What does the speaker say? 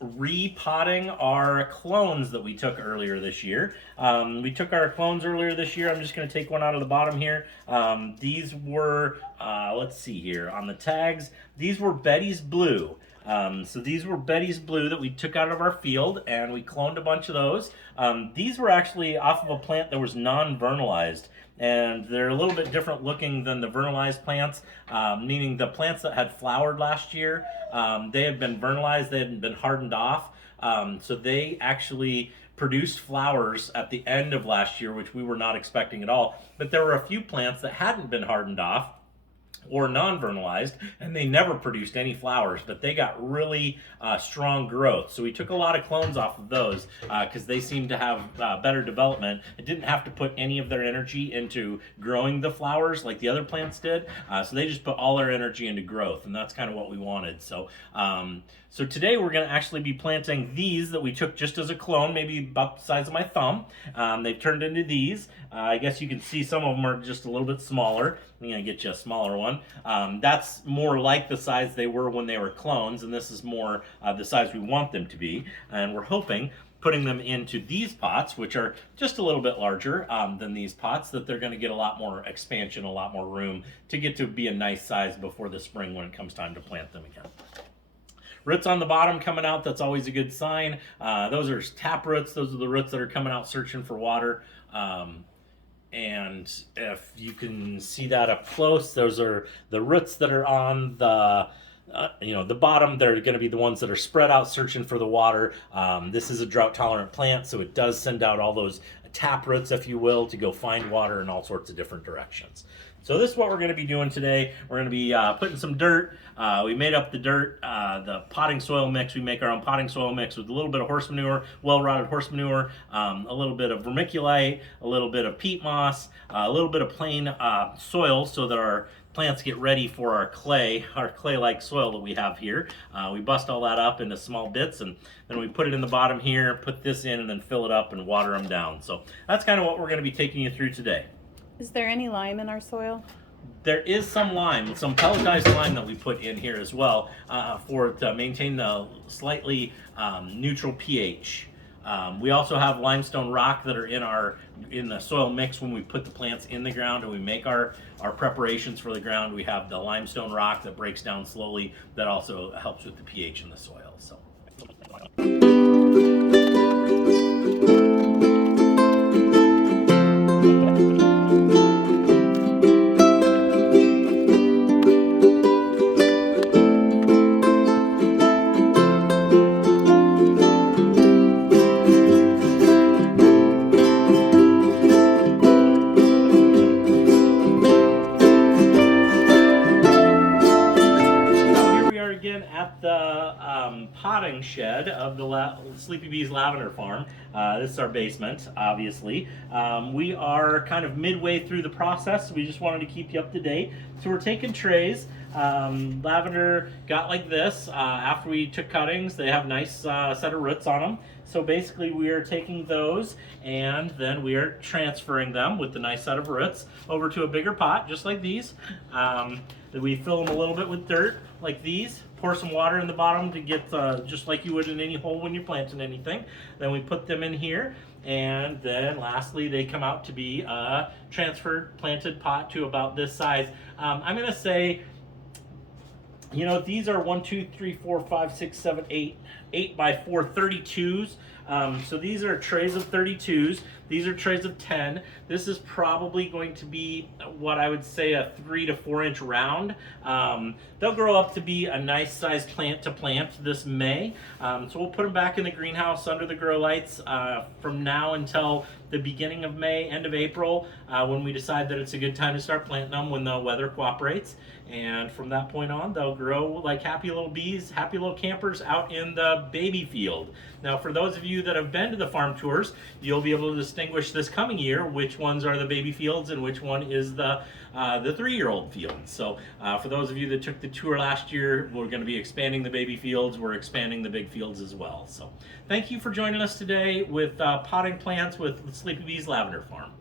repotting our clones that we took earlier this year. We took our clones earlier this year. I'm just going to take one out of the bottom here. These were, let's see here, on the tags, these were Betty's Blue. So these were Betty's Blue that we took out of our field, and we cloned a bunch of those. These were actually off of a plant that was non-vernalized, and they're a little bit different looking than the vernalized plants, meaning the plants that had flowered last year, they had been vernalized, they hadn't been hardened off, so they actually produced flowers at the end of last year, which we were not expecting at all. But there were a few plants that hadn't been hardened off or non-vernalized, and they never produced any flowers, but they got really strong growth. So we took a lot of clones off of those because they seemed to have better development. It didn't have to put any of their energy into growing the flowers like the other plants did. So they just put all their energy into growth, and that's kind of what we wanted. So so today we're going to actually be planting these that we took just as a clone, maybe about the size of my thumb. They've turned into these. I guess you can see some of them are just a little bit smaller. I'm going to get you a smaller one. That's more like the size they were when they were clones, and this is more the size we want them to be. And we're hoping, putting them into these pots, which are just a little bit larger than these pots, that they're going to get a lot more expansion, a lot more room to get to be a nice size before the spring when it comes time to plant them again. Roots on the bottom coming out, that's always a good sign. Those are tap roots. Those are the roots that are coming out searching for water. And if you can see that up close, those are the roots that are on the the bottom. They're going to be the ones that are spread out searching for the water. This is a drought tolerant plant, so it does send out all those tap roots, if you will, to go find water in all sorts of different directions. So this is what we're going to be doing today. We're going to be putting some dirt. We made up the dirt, the potting soil mix. We make our own potting soil mix with a little bit of horse manure, well-rotted horse manure, a little bit of vermiculite, a little bit of peat moss, a little bit of plain soil so that our plants get ready for our clay-like soil that we have here. We bust all that up into small bits, and then we put it in the bottom here, put this in, and then fill it up and water them down. So that's kind of what we're going to be taking you through today. Is there any lime in our soil? There is some lime, some pelletized lime that we put in here as well to maintain the slightly neutral pH. We also have limestone rock that are in the soil mix when we put the plants in the ground and we make our preparations for the ground. We have the limestone rock that breaks down slowly that also helps with the pH in the soil. So. At the potting shed of the Sleepy Bees Lavender Farm. This is our basement, obviously. We are kind of midway through the process. We just wanted to keep you up to date. So we're taking trays. Lavender got like this. After we took cuttings, they have a nice set of roots on them. So basically we are taking those and then we are transferring them with the nice set of roots over to a bigger pot, just like these. Then we fill them a little bit with dirt, like these. Pour some water in the bottom to get just like you would in any hole when you're planting anything. Then we put them in here, and then lastly they come out to be a transferred planted pot to about this size. I'm gonna say, these are 1, 2, 3, 4, 5, 6, 7, 8 by 4 32s. So these are trays of 32s. These are trays of 10. This is probably going to be what I would say a 3 to 4 inch round. They'll grow up to be a nice sized plant to plant this May. So we'll put them back in the greenhouse under the grow lights from now until the beginning of May, end of April, when we decide that it's a good time to start planting them when the weather cooperates. And from that point on, they'll grow like happy little bees, happy little campers out in the baby field. Now, for those of you that have been to the farm tours, you'll be able to distinguish this coming year which ones are the baby fields and which one is the 3-year-old field. So for those of you that took the tour last year, we're going to be expanding the baby fields. We're expanding the big fields as well. So thank you for joining us today with potting plants with Sleepy Bees Lavender Farm.